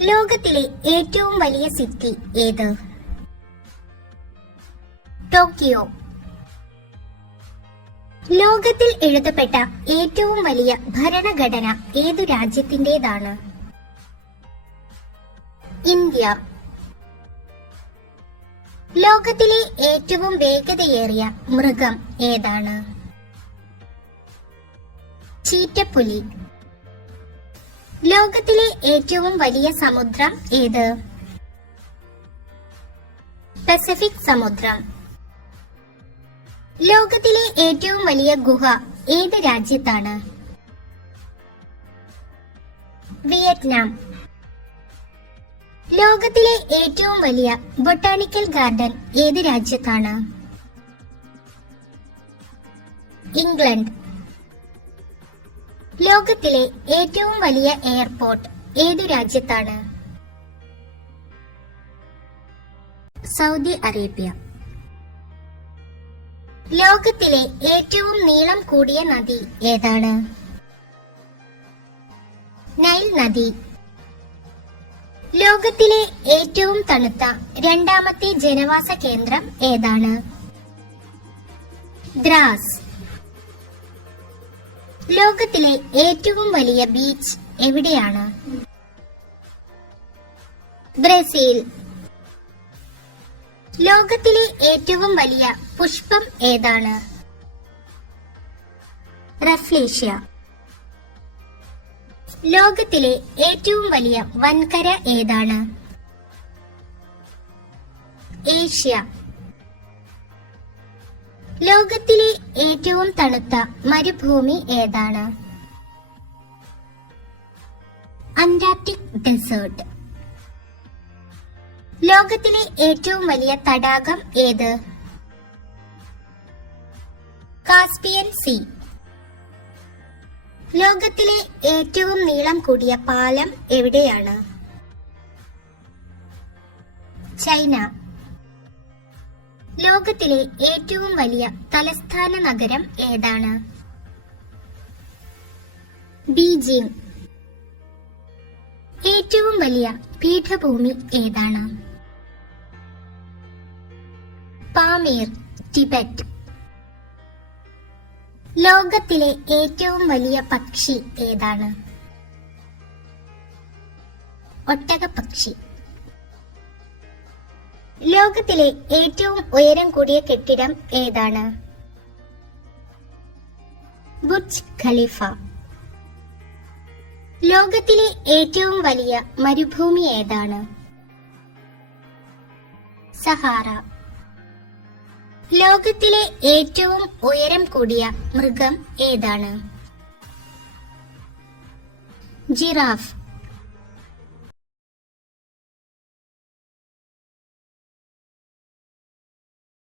ലോകത്തിലെ ഏറ്റവും വലിയ സിറ്റി ഏത്? ടോക്കിയോ. ലോകത്തിൽ എഴുതപ്പെട്ട ഏറ്റവും വലിയ ഭരണഘടന ഏതു രാജ്യത്തിന്റേതാണ് ഇന്ത്യ. ലോകത്തിലെ ഏറ്റവും വേഗതയേറിയ മൃഗം ഏതാണ്? ചീറ്റപ്പുലി. ലോകത്തിലെ ഏറ്റവും വലിയ സമുദ്രം ഏത്? പസഫിക് സമുദ്രം. ലോകത്തിലെ ഏറ്റവും വലിയ ഗുഹ ഏത് രാജ്യത്താണ്? വിയറ്റ്നാം. ലോകത്തിലെ ഏറ്റവും വലിയ ബൊട്ടാണിക്കൽ ഗാർഡൻ ഏത് രാജ്യത്താണ്? ഇംഗ്ലണ്ട്. ലോകത്തിലെ ഏറ്റവും വലിയ എയർപോർട്ട് ഏതു രാജ്യത്താണ്? Saudi Arabia. ലോകത്തിലെ ഏറ്റവും നീളം കൂടിയ നദി ഏതാണ്? നൈൽ നദി. ലോകത്തിലെ ഏറ്റവും തണുത്ത രണ്ടാമത്തെ ജനവാസ കേന്ദ്രം ഏതാണ്? ദ്രാസ്. ലോകത്തിലെ ഏറ്റവും വലിയ ബീച്ച് എവിടെയാണ്? ബ്രസീൽ. ലോകത്തിലെ ഏറ്റവും വലിയ പുഷ്പം ഏതാണ്? റഫ്ലേഷ്യ. ലോകത്തിലെ ഏറ്റവും വലിയ വൻകര ഏതാണ്? ഏഷ്യ. ലോകത്തിലെ ഏറ്റവും തണുത്ത മരുഭൂമി ഏതാണ്? Antarctic desert. ലോകത്തിലെ ഏറ്റവും വലിയ തടാകം ഏത്? Caspian sea. ലോകത്തിലെ ഏറ്റവും നീളം കൂടിയ പാലം എവിടെയാണ്? ചൈന. ലോകത്തിലെ ഏറ്റവും വലിയ തലസ്ഥാന നഗരം ഏതാണ്? ബീജിംഗ് ഏറ്റവും വലിയ പീഠഭൂമി ഏതാണ്? Pamir Tibet. ലോകത്തിലെ ഏറ്റവും വലിയ പക്ഷി ഏതാണ്? ഒട്ടകപ്പക്ഷി. ലോകത്തിലെ ഏറ്റവും ഉയരം കൂടിയ കെട്ടിടം ഏതാണ്? Burj Khalifa. ലോകത്തിലെ ഏറ്റവും വലിയ മരുഭൂമി ഏതാണ്? സഹാറ. ലോകത്തിലെ ഏറ്റവും ഉയരം കൂടിയ മൃഗം ഏതാണ്? ജിറാഫ്.